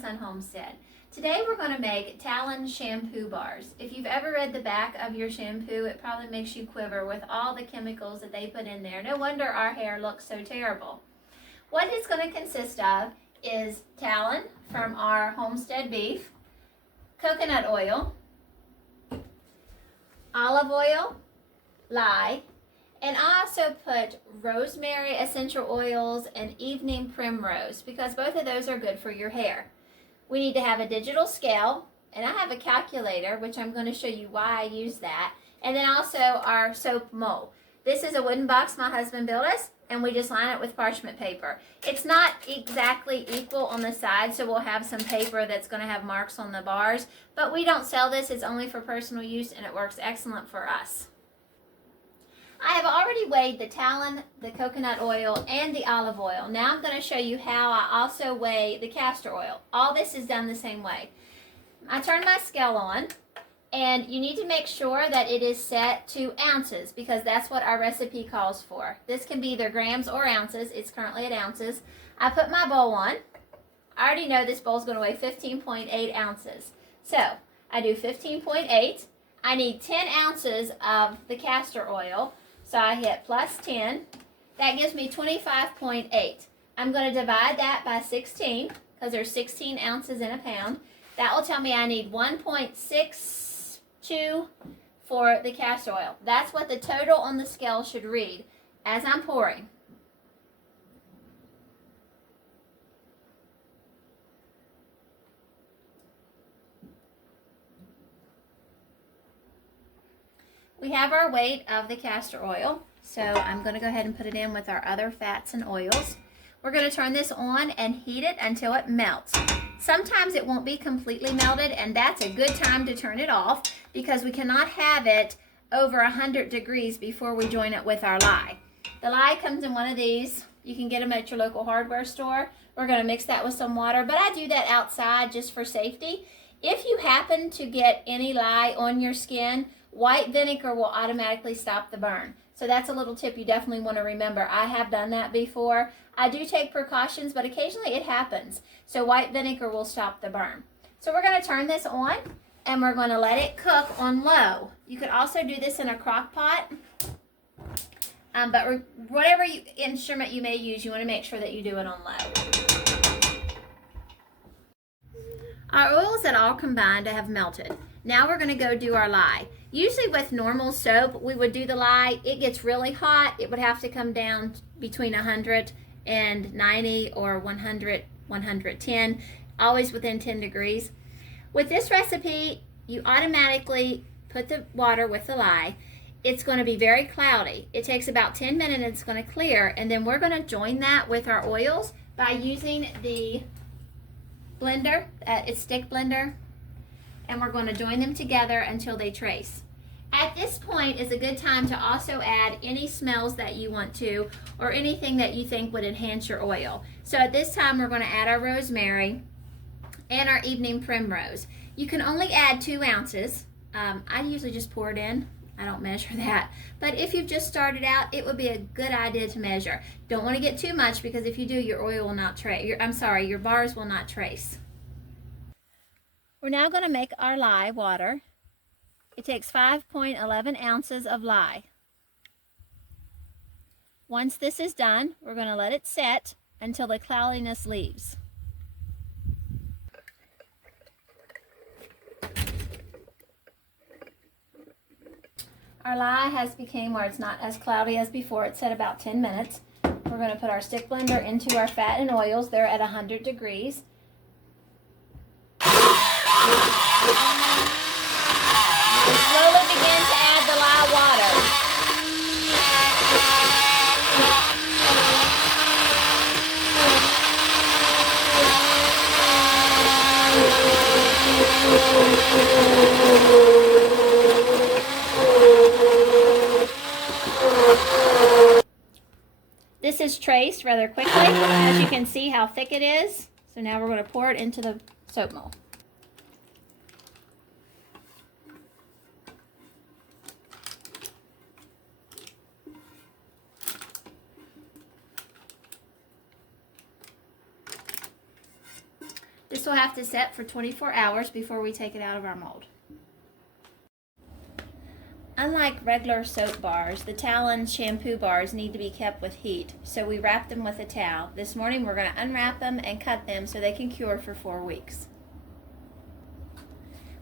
Sun Homestead. Today we're going to make Tallow Shampoo bars. If you've ever read the back of your shampoo, it probably makes you quiver with all the chemicals that they put in there. No wonder our hair looks so terrible. What it's going to consist of is tallow from our Homestead beef, coconut oil, olive oil, lye, and I also put rosemary essential oils and evening primrose because both of those are good for your hair. We need to have a digital scale, and I have a calculator, which I'm going to show you why I use that, and then also our soap mold. This is a wooden box my husband built us, and we just line it with parchment paper. It's not exactly equal on the side, so we'll have some paper that's going to have marks on the bars, but we don't sell this. It's only for personal use, and it works excellent for us. I have already weighed the tallow, the coconut oil, and the olive oil. Now I'm going to show you how I also weigh the castor oil. All this is done the same way. I turn my scale on, and you need to make sure that it is set to ounces because that's what our recipe calls for. This can be either grams or ounces. It's currently at ounces. I put my bowl on. I already know this bowl is going to weigh 15.8 ounces. So I do 15.8. I need 10 ounces of the castor oil. So I hit plus 10. That gives me 25.8. I'm going to divide that by 16 because there's 16 ounces in a pound. That will tell me I need 1.62 for the castor oil. That's what the total on the scale should read as I'm pouring. We have our weight of the castor oil, so I'm going to go ahead and put it in with our other fats and oils. We're going to turn this on and heat it until it melts. Sometimes it won't be completely melted, and that's a good time to turn it off because we cannot have it over 100 degrees before we join it with our lye. The lye comes in one of these. You can get them at your local hardware store. We're going to mix that with some water, but I do that outside just for safety. If you happen to get any lye on your skin, white vinegar will automatically stop the burn. So that's a little tip you definitely want to remember. I have done that before. I do take precautions, but occasionally it happens. So white vinegar will stop the burn. So we're going to turn this on, and we're going to let it cook on low. You could also do this in a crock pot, but whatever instrument you may use, you want to make sure that you do it on low. Our oils that all combined have melted. Now we're going to go do our lye. Usually with normal soap, we would do the lye. It gets really hot. It would have to come down between 190 or 100, 110, always within 10 degrees. With this recipe, you automatically put the water with the lye. It's going to be very cloudy. It takes about 10 minutes and it's going to clear, and then we're going to join that with our oils by using the blender, it's stick blender, and we're going to join them together until they trace. At this point is a good time to also add any smells that you want to, or anything that you think would enhance your oil. So at this time we're going to add our rosemary and our evening primrose. You can only add 2 ounces. I usually just pour it in. I don't measure that. But if you've just started out, it would be a good idea to measure. Don't want to get too much because if you do, your oil will not trace. Your bars will not trace. We're now going to make our lye water. It takes 5.11 ounces of lye. Once this is done, we're going to let it set until the cloudiness leaves. Our lye has become where it's not as cloudy as before. It set about 10 minutes. We're going to put our stick blender into our fat and oils. They're at 100 degrees. We slowly begin to add the lye water. This is traced rather quickly, as you can see how thick it is. So now we're going to pour it into the soap mold. This will have to set for 24 hours before we take it out of our mold. Unlike regular soap bars, the Tallow Shampoo bars need to be kept with heat, so we wrap them with a towel. This morning we're going to unwrap them and cut them so they can cure for 4 weeks.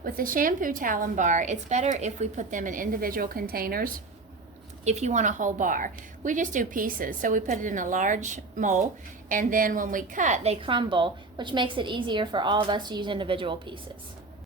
With the shampoo Tallow bar, it's better if we put them in individual containers if you want a whole bar. We just do pieces, so we put it in a large mold, and then when we cut, they crumble, which makes it easier for all of us to use individual pieces.